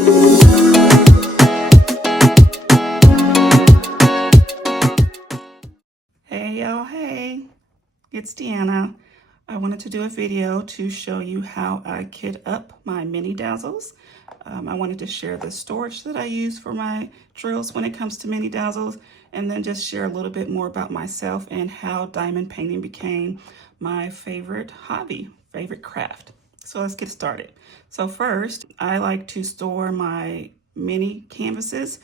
Hey y'all, hey, it's Deanna. I wanted to do a video to show you how I kit up my mini Dazzles. I wanted to share the storage that I use for my drills when it comes to mini Dazzles, and then just share a little bit more about myself and how diamond painting became my favorite hobby, favorite craft. So let's get started. So first, I like to store my mini canvases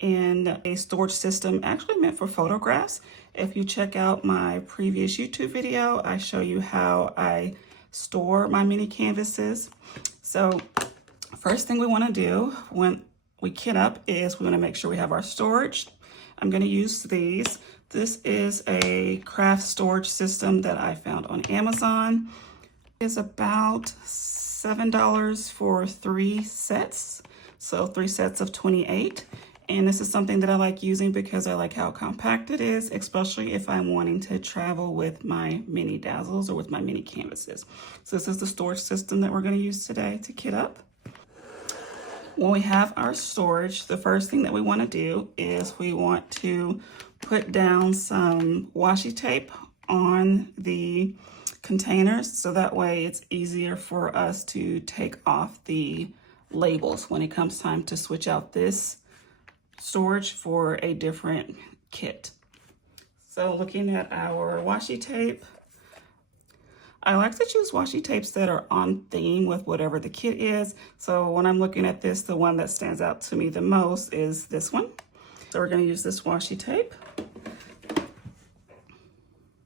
in a storage system actually meant for photographs. If you check out my previous YouTube video, I show you how I store my mini canvases. So first thing we want to do when we kit up is we want to make sure we have our storage. I'm going to use these. This is a craft storage system that I found on Amazon. It's about $7 for 3 sets. So 3 sets of 28. And this is something that I like using because I like how compact it is, especially if I'm wanting to travel with my mini Dazzles or with my mini canvases. So this is the storage system that we're going to use today to kit up. When we have our storage, the first thing that we want to do is we want to put down some washi tape on the containers so that way it's easier for us to take off the labels when it comes time to switch out this storage for a different kit. So looking at our washi tape, I like to choose washi tapes that are on theme with whatever the kit is. So when I'm looking at this, the one that stands out to me the most is this one. So we're going to use this washi tape.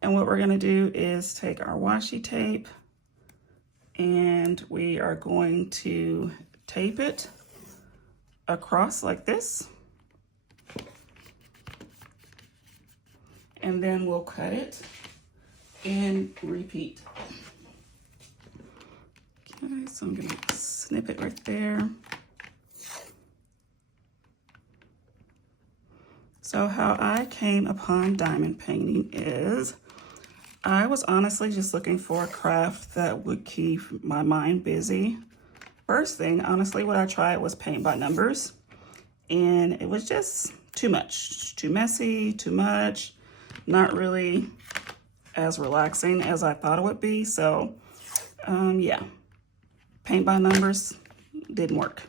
And what we're going to do is take our washi tape and we are going to tape it across like this. And then we'll cut it and repeat. Okay, so I'm gonna snip it right there. So how I came upon diamond painting is I was honestly just looking for a craft that would keep my mind busy. First thing, honestly, what I tried was paint by numbers, and it was just too much, too messy, too much. Not really as relaxing as I thought it would be. So yeah, paint by numbers didn't work.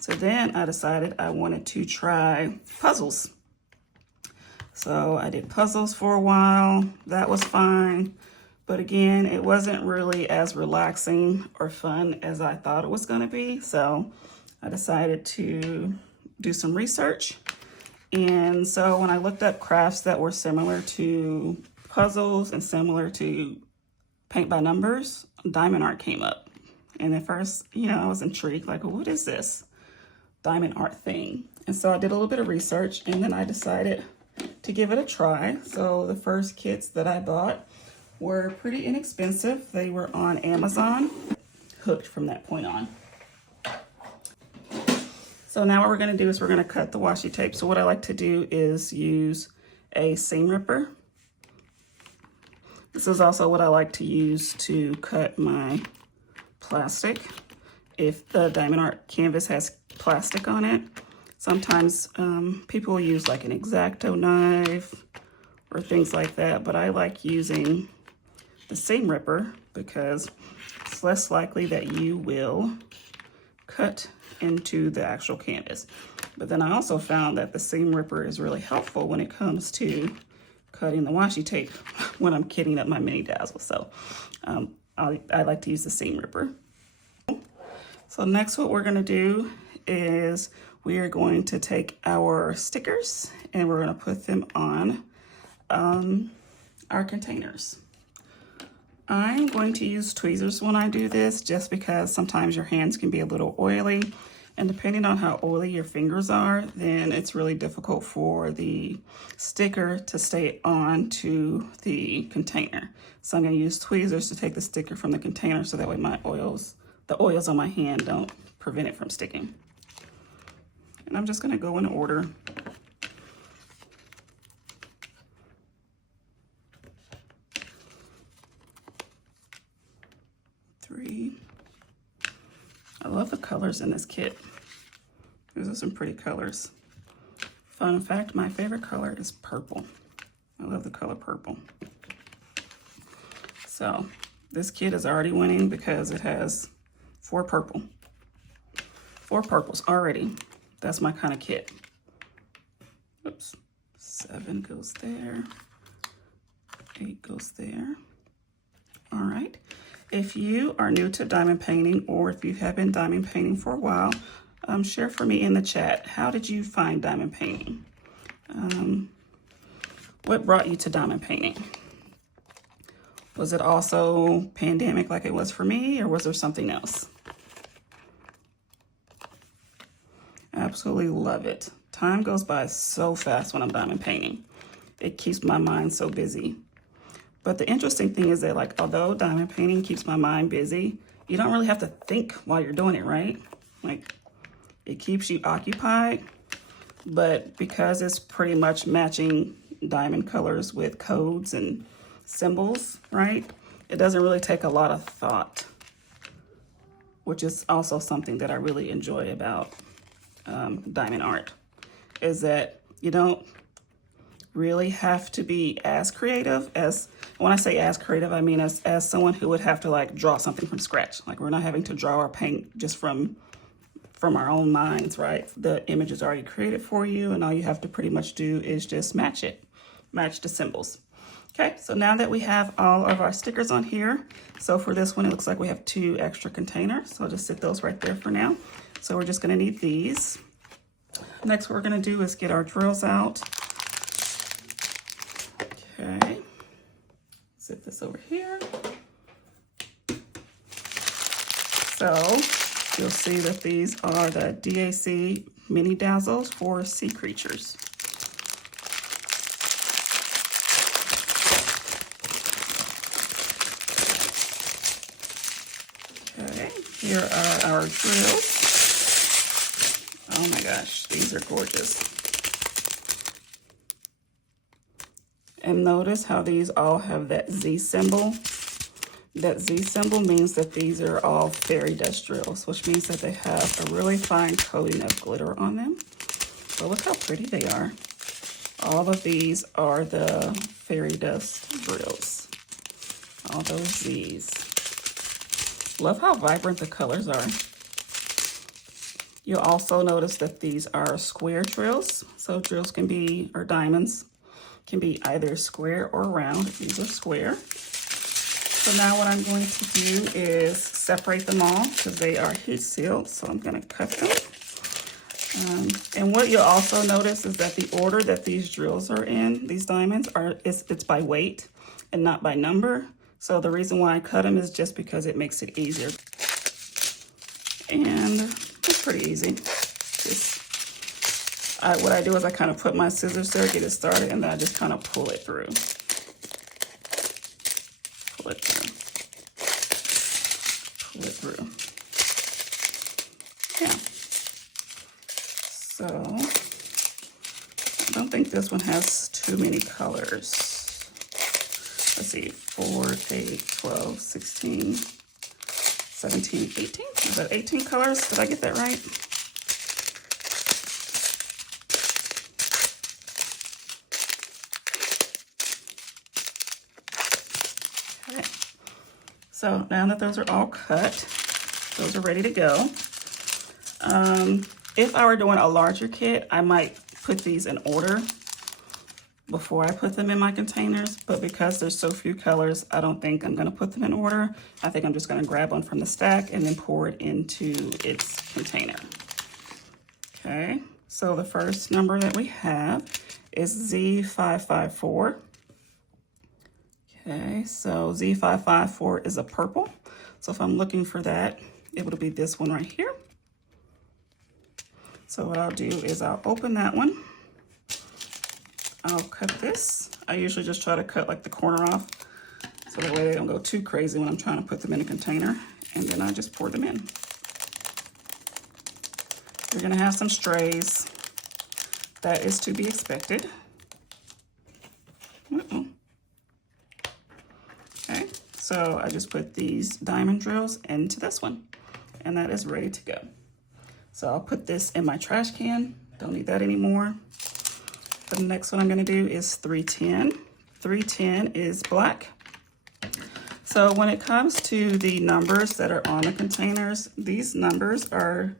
So then I decided I wanted to try puzzles. So I did puzzles for a while. That was fine. But again, it wasn't really as relaxing or fun as I thought it was going to be. So I decided to do some research. And so when I looked up crafts that were similar to puzzles and similar to paint by numbers, diamond art came up. And at first, I was intrigued, like, well, what is this diamond art thing? And so I did a little bit of research and then I decided to give it a try. So the first kits that I bought were pretty inexpensive. They were on Amazon, hooked from that point on. So now what we're going to do is we're going to cut the washi tape. So what I like to do is use a seam ripper. This is also what I like to use to cut my plastic. If the diamond art canvas has plastic on it, sometimes people will use like an X-Acto knife or things like that, but I like using the seam ripper because it's less likely that you will cut into the actual canvas. But then I also found that the seam ripper is really helpful when it comes to cutting the washi tape when I'm kitting up my mini Dazzle. So I like to use the seam ripper. So next what we're going to do is we are going to take our stickers and we're going to put them on our containers. I'm going to use tweezers when I do this just because sometimes your hands can be a little oily, and depending on how oily your fingers are, then it's really difficult for the sticker to stay on to the container. So I'm going to use tweezers to take the sticker from the container so that way the oils on my hand don't prevent it from sticking. And I'm just going to go in order. I love the colors in this kit. These are some pretty colors. Fun fact, my favorite color is purple. I love the color purple. So this kit is already winning because it has 4 purple. 4 purples already. That's my kind of kit. Oops. 7 goes there. 8 goes there. All right. If you are new to diamond painting, or if you have been diamond painting for a while, share for me in the chat, how did you find diamond painting? What brought you to diamond painting? Was it also pandemic like it was for me, or was there something else? Absolutely love it. Time goes by so fast when I'm diamond painting. It keeps my mind so busy. But the interesting thing is that, like, although diamond painting keeps my mind busy, you don't really have to think while you're doing it, right? Like, it keeps you occupied, but because it's pretty much matching diamond colors with codes and symbols, right? It doesn't really take a lot of thought, which is also something that I really enjoy about diamond art, is that you don't really have to be as creative as, when I say as creative, I mean as someone who would have to like draw something from scratch. Like, we're not having to draw or paint just from our own minds, right? The image is already created for you, and all you have to pretty much do is just match the symbols. Okay, so now that we have all of our stickers on here, so for this one, it looks like we have 2 extra containers. So I'll just sit those right there for now. So we're just gonna need these. Next, what we're gonna do is get our drills out. Okay, sit this over here. So you'll see that these are the DAC mini Dazzles for sea creatures. Okay, here are our drills. Oh my gosh, these are gorgeous. And notice how these all have that Z symbol. That Z symbol means that these are all fairy dust drills, which means that they have a really fine coating of glitter on them. But look how pretty they are. All of these are the fairy dust drills. All those Z's. Love how vibrant the colors are. You'll also notice that these are square drills. So drills can be, or diamonds, can be either square or round. These are square. So now what I'm going to do is separate them all because they are heat sealed. So I'm going to cut them. And what you'll also notice is that the order that these drills are in, these diamonds, it's by weight and not by number. So the reason why I cut them is just because it makes it easier. And it's pretty easy. What I do is I kind of put my scissors there, get it started, and then I just kind of pull it through. Pull it through. Pull it through. Yeah. So, I don't think this one has too many colors. Let's see, 4, 8, 12, 16, 17, 18. Is that 18 colors? Did I get that right? Okay. So now that those are all cut, those are ready to go. If I were doing a larger kit, I might put these in order before I put them in my containers, but because there's so few colors, I don't think I'm gonna put them in order. I think I'm just gonna grab one from the stack and then pour it into its container. Okay, so the first number that we have is Z554. Okay, so Z554 is a purple. So if I'm looking for that, it would be this one right here. So what I'll do is I'll open that one. I'll cut this. I usually just try to cut like the corner off so that way they don't go too crazy when I'm trying to put them in a container. And then I just pour them in. You're gonna have some strays. That is to be expected. Okay, so I just put these diamond drills into this one and that is ready to go. So I'll put this in my trash can. Don't need that anymore. The next one I'm gonna do is 310. 310 is black. So when it comes to the numbers that are on the containers, these numbers are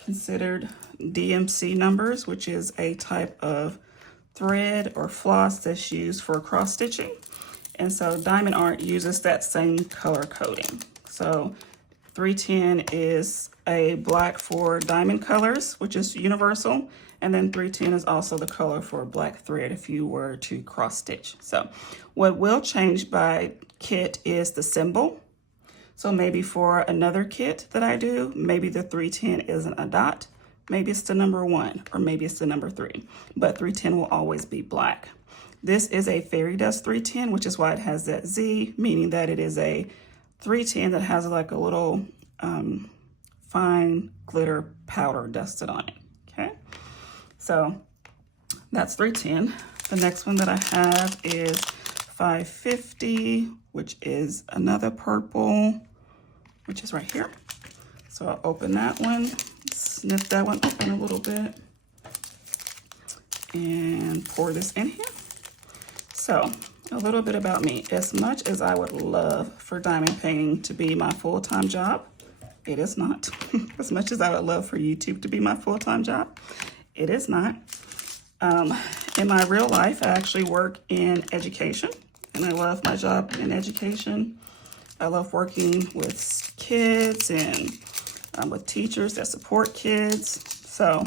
considered DMC numbers, which is a type of thread or floss that's used for cross stitching. And so Diamond Art uses that same color coding. So 310 is a black for diamond colors, which is universal. And then 310 is also the color for black thread if you were to cross stitch. So what will change by kit is the symbol. So maybe for another kit that I do, maybe the 310 isn't a dot, maybe it's the number 1, or maybe it's the number 3, but 310 will always be black. This is a fairy dust 310, which is why it has that Z, meaning that it is a 310 that has like a little fine glitter powder dusted on it, okay? So that's 310. The next one that I have is 550, which is another purple, which is right here. So I'll open that one, snip that one open a little bit, and pour this in here. So a little bit about me. As much as I would love for diamond painting to be my full-time job, it is not. As much as I would love for YouTube to be my full-time job, it is not. In my real life, I actually work in education, and I love my job in education. I love working with kids and with teachers that support kids. So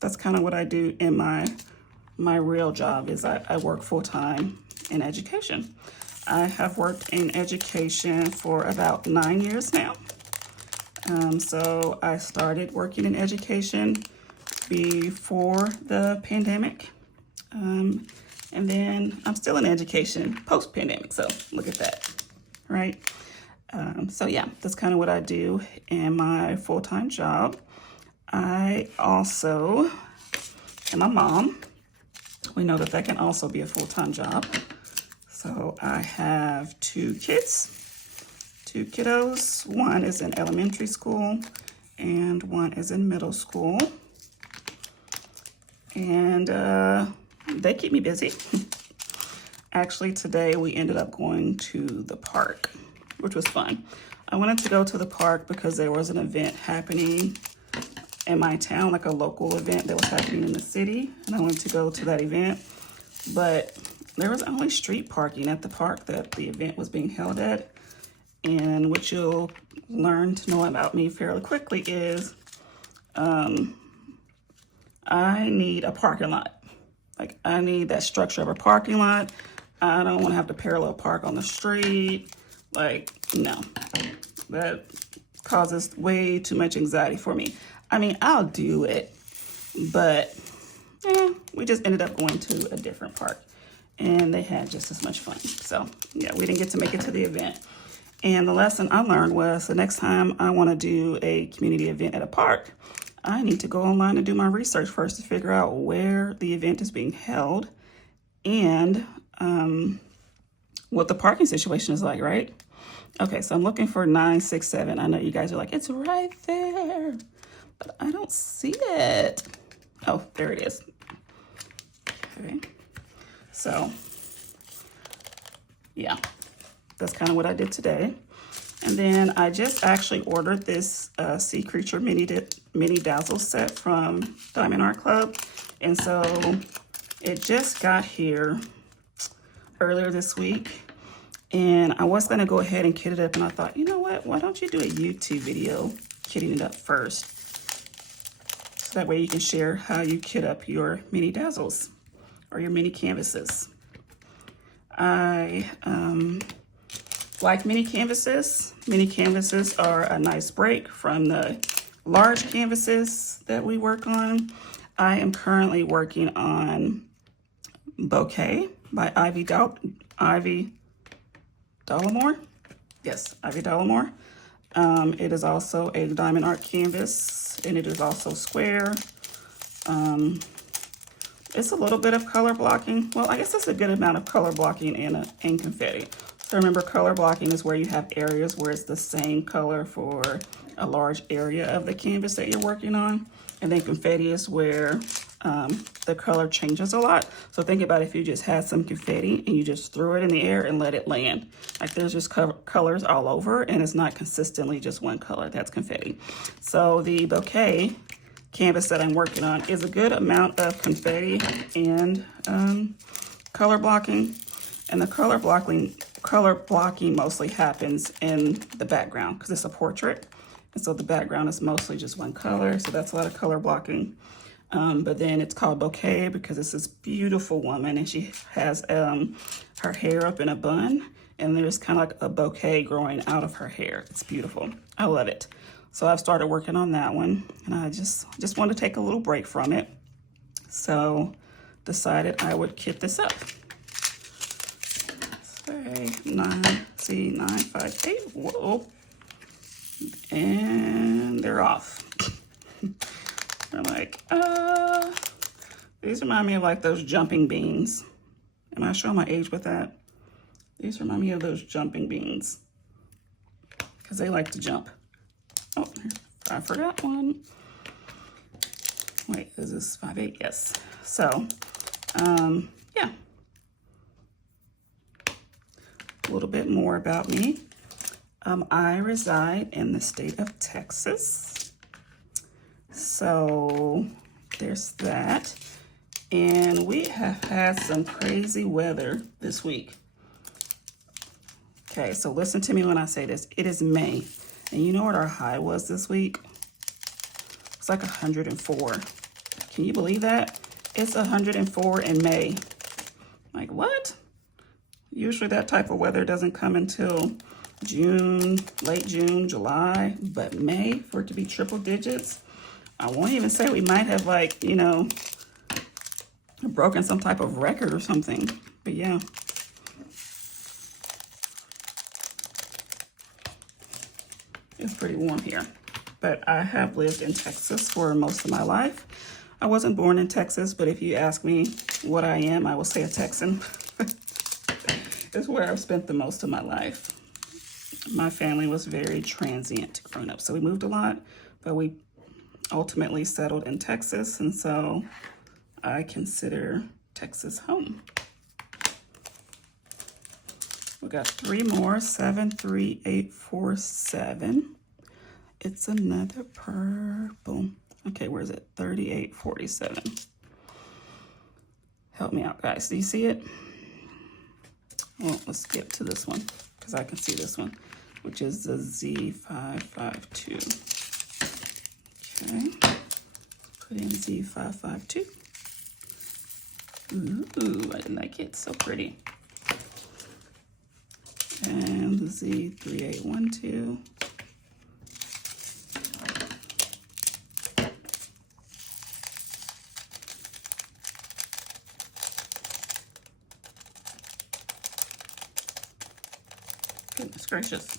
that's kind of what I do in my real job is I work full-time in education. I have worked in education for about 9 years now. So I started working in education before the pandemic. And then I'm still in education post-pandemic. So look at that, right? So yeah, that's kind of what I do in my full-time job. I also am a mom. We know that that can also be a full-time job. So I have 2 kids, 2 kiddos. One is in elementary school and one is in middle school. And they keep me busy. Actually, today we ended up going to the park, which was fun. I wanted to go to the park because there was an event happening in my town, like a local event that was happening in the city, and I wanted to go to that event, but there was only street parking at the park that the event was being held at. And what you'll learn to know about me fairly quickly is I need a parking lot. Like, I need that structure of a parking lot. I don't want to have to parallel park on the street. Like, no, that causes way too much anxiety for me. I mean, I'll do it, but we just ended up going to a different park and they had just as much fun. So yeah, we didn't get to make it to the event. And the lesson I learned was the next time I want to do a community event at a park, I need to go online and do my research first to figure out where the event is being held and what the parking situation is like, right? Okay, so I'm looking for 967. I know you guys are like, it's right there, but I don't see it. Oh, there it is. Okay, so yeah, that's kind of what I did today. And then I just actually ordered this Sea Creature mini Dazzles set from Diamond Art Club. And so it just got here earlier this week. And I was gonna go ahead and kit it up, and I thought, you know what? Why don't you do a YouTube video kitting it up first? So that way you can share how you kit up your mini Dazzles or your mini canvases. I like mini canvases. Mini canvases are a nice break from the large canvases that we work on. I am currently working on Bouquet by Ivy Dollamore. Yes, Ivy Dollamore. It is also a Diamond Art canvas, and it is also square. It's a little bit of color blocking. Well, I guess it's a good amount of color blocking and confetti. So remember, color blocking is where you have areas where it's the same color for a large area of the canvas that you're working on. And then confetti is where the color changes a lot. So think about if you just had some confetti and you just threw it in the air and let it land. Like there's just colors all over and it's not consistently just one color. That's confetti. So the bouquet canvas that I'm working on is a good amount of confetti and color blocking. And the color blocking mostly happens in the background because it's a portrait. And so the background is mostly just one color. So that's a lot of color blocking. But then it's called bouquet because it's this beautiful woman and she has her hair up in a bun and there's kind of like a bouquet growing out of her hair. It's beautiful. I love it. So I've started working on that one and I just wanted to take a little break from it. So decided I would kit this up. Say 9, 5, 8, whoa. And they're off. They're like, these remind me of like those jumping beans. Am I showing my age with that? These remind me of those jumping beans because they like to jump. Oh, I forgot one. Wait, is this 5/8? Yes. So, yeah. A little bit more about me. I reside in the state of Texas. So there's that. And we have had some crazy weather this week. Okay, so listen to me when I say this. It is May. And you know what our high was this week? It's like 104. Can you believe that? It's 104 in May. Like what? Usually that type of weather doesn't come until June, late June, July, but May for it to be triple digits. I won't even say we might have like, you know, broken some type of record or something, but yeah. It's pretty warm here, but I have lived in Texas for most of my life. I wasn't born in Texas, but if you ask me what I am, I will say a Texan. It's where I've spent the most of my life. My family was very transient growing up, so we moved a lot, but we ultimately settled in Texas, and so I consider Texas home. We got 3 more, 7, 3, 8, 4, 7. It's another purple. Okay, where is it? 3847. Help me out, guys. Do you see it? Well, let's skip to this one because I can see this one, which is the Z552. Okay, put in Z552. Ooh, I like it. So pretty. And the Z3812. Goodness gracious.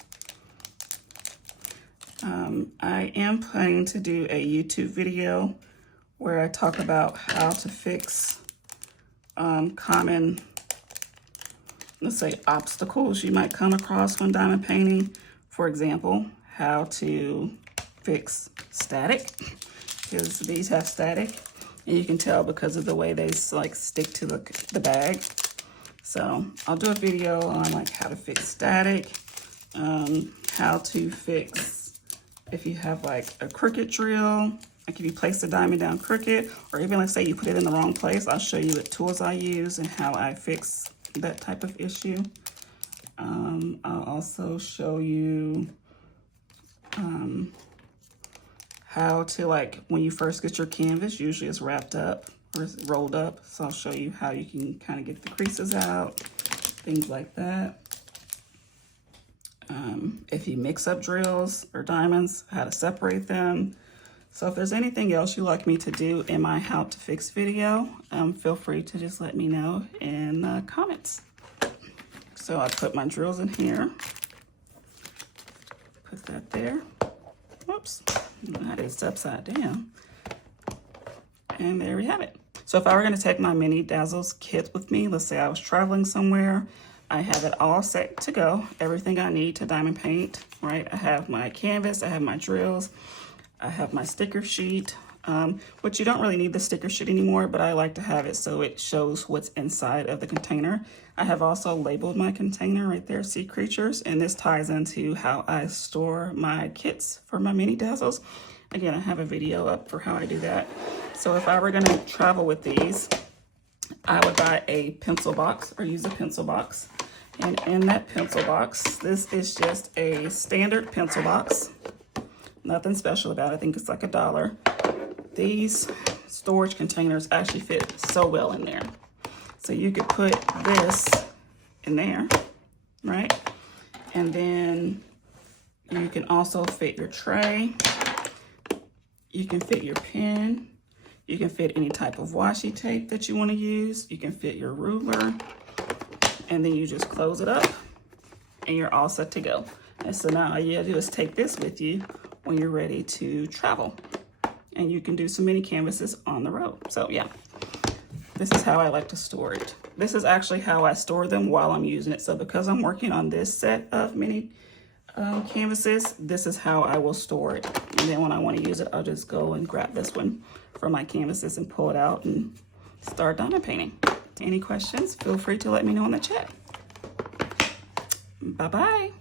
I am planning to do a YouTube video where I talk about how to fix common, let's say, obstacles you might come across when diamond painting. For example, how to fix static, because these have static, and you can tell because of the way they like stick to the bag. So I'll do a video on like how to fix static, how to fix if you have like a crooked drill, like if you place the diamond down crooked, or even let's say you put it in the wrong place. I'll show you what tools I use and how I fix that type of issue. I'll also show you how to, like, when you first get your canvas, usually it's wrapped up or it's rolled up. So I'll show you how you can kind of get the creases out, things like that. If you mix up drills or diamonds, how to separate them. So if there's anything else you'd like me to do in my how to fix video, feel free to just let me know in the comments. So I put my drills in here. Put that there. Whoops, that is upside down. And there we have it. So if I were gonna take my mini Dazzles kit with me, let's say I was traveling somewhere, I have it all set to go. Everything I need to diamond paint, right? I have my canvas, I have my drills, I have my sticker sheet, which you don't really need the sticker sheet anymore, but I like to have it so it shows what's inside of the container. I have also labeled my container right there, Sea Creatures, and this ties into how I store my kits for my mini Dazzles. Again, I have a video up for how I do that. So if I were gonna travel with these, I would buy a pencil box or use a pencil box. And in that pencil box, this is just a standard pencil box. Nothing special about it. I think it's like $1. These storage containers actually fit so well in there. So you could put this in there, right? And then you can also fit your tray. You can fit your pen. You can fit any type of washi tape that you want to use. You can fit your ruler. And then you just close it up and you're all set to go. And so now all you gotta do is take this with you when you're ready to travel. And you can do some mini canvases on the road. So yeah, this is how I like to store it. This is actually how I store them while I'm using it. So because I'm working on this set of mini canvases, this is how I will store it. And then when I want to use it, I'll just go and grab this one from my canvases and pull it out and start diamond painting. Any questions, feel free to let me know in the chat. Bye-bye.